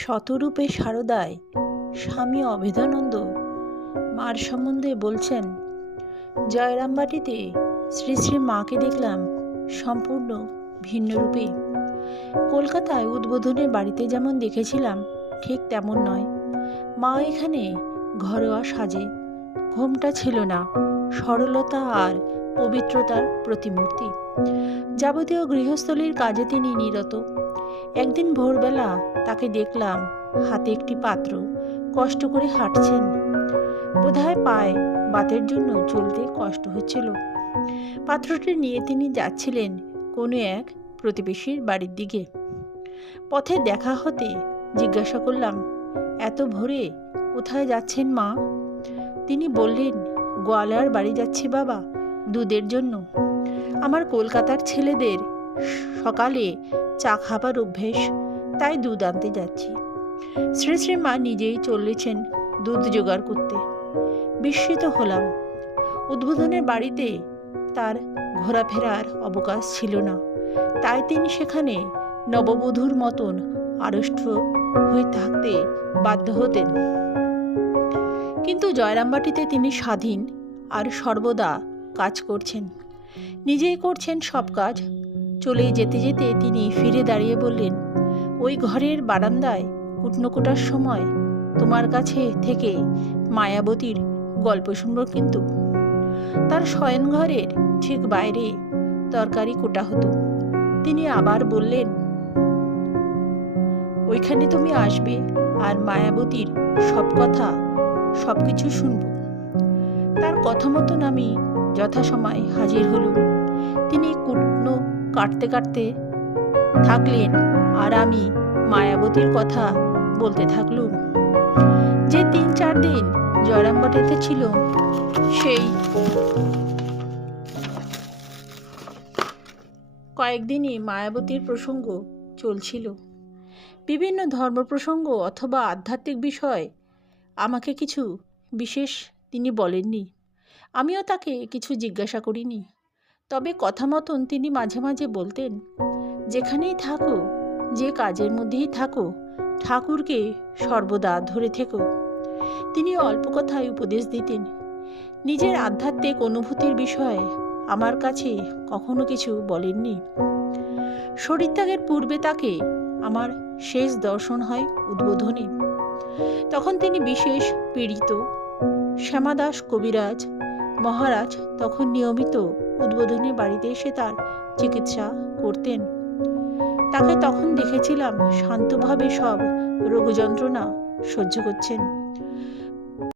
শতরূপে শারদায় স্বামী অভেদানন্দ মার সম্বন্ধে বলছেন, জয়রামবাটিতে শ্রী শ্রী মাকে দেখলাম সম্পূর্ণ ভিন্ন রূপে। কলকাতায় উদ্বোধনের বাড়িতে যেমন দেখেছিলাম ঠিক তেমন নয়। মা এখানে ঘরোয়া সাজে, ঘোমটা ছিল না, সরলতা আর পবিত্রতার প্রতিমূর্তি। যাবতীয় গৃহস্থলীর কাজে তিনি নিরত। একদিন ভোরবেলা তাকে দেখলাম হাতে একটি পাত্র, কষ্ট করে হাঁটছেন। বোধহয় পায়ে বাতের জন্য চলতে কষ্ট হচ্ছিল। পাত্রটি নিয়ে তিনি যাচ্ছিলেন কোনো এক প্রতিবেশীর বাড়ির দিকে। পথে দেখা হতে জিজ্ঞাসা করলাম, এত ভোরে কোথায় যাচ্ছেন মা? তিনি বললেন, গোয়ালার বাড়ি যাচ্ছি বাবা, দুধের জন্য। আমার কলকাতার ছেলেদের সকালে চা খাবার অভ্যেস, তাই দুধ আনতে যাচ্ছি। শ্রী শ্রী মা নিজেই চলেছেন দুধ জোগাড় করতে। বিস্মিত হলাম। উদ্বোধনের বাড়িতে তার ঘোরাফেরার অবকাশ ছিল না, তাই তিনি সেখানে নববধূর মতন আড়ষ্ট হয়ে থাকতে বাধ্য হতেন। কিন্তু জয়রামবাটিতে তিনি স্বাধীন আর সর্বদা কাজ করছেন, নিজেই করছেন সব কাজ। চলে যেতে যেতে তিনি ফিরে দাঁড়িয়ে বললেন, ওই ঘরের বারান্দায় কুটনো কোটার সময় তোমার কাছে থেকে মায়াবতীর গল্প শুনব। কিন্তু তার শয়নঘরের ঠিক বাইরে তরকারি কোটা হতো। তিনি আবার বললেন, ওইখানে তুমি আসবে আর মায়াবতীর সব কথা সবকিছু শুনব। তার কথা মতন আমি যথাসময় হাজির হলুম। তিনি কুটনো কাটতে কাটতে থাকলেন আর আমি মায়াবতীর কথা বলতে থাকলুম। যে ৩-৪ দিন জয়রামবাটিতে ছিল, সেই কয়েকদিনই মায়াবতীর প্রসঙ্গ চলছিল। বিভিন্ন ধর্ম প্রসঙ্গ অথবা আধ্যাত্মিক বিষয় আমাকে কিছু বিশেষ তিনি বলেননি। আমিও তাকে কিছু জিজ্ঞাসা করিনি। তবে কথা মতন তিনি মাঝে মাঝে বলতেন, যেখানেই থাকো, যে কাজের মধ্যেই থাকো, ঠাকুরকে সর্বদা ধরে থেকো। তিনি অল্প কথায় উপদেশ দিতেন। নিজের আধ্যাত্মিক অনুভূতির বিষয়ে আমার কাছে কখনো কিছু বলেননি। শরীরত্যাগের পূর্বে তাকে আমার শেষ দর্শন হয় উদ্বোধনে। তখন তিনি বিশেষ পীড়িত। শ্যামাদাস কবিরাজ মহারাজ তখন নিয়মিত উদ্বোধনে বাড়িতে এসে তার চিকিৎসা করতেন। তাকে তখন দেখেছিলাম শান্তভাবে সব রোগ যন্ত্রণা সহ্য করছেন।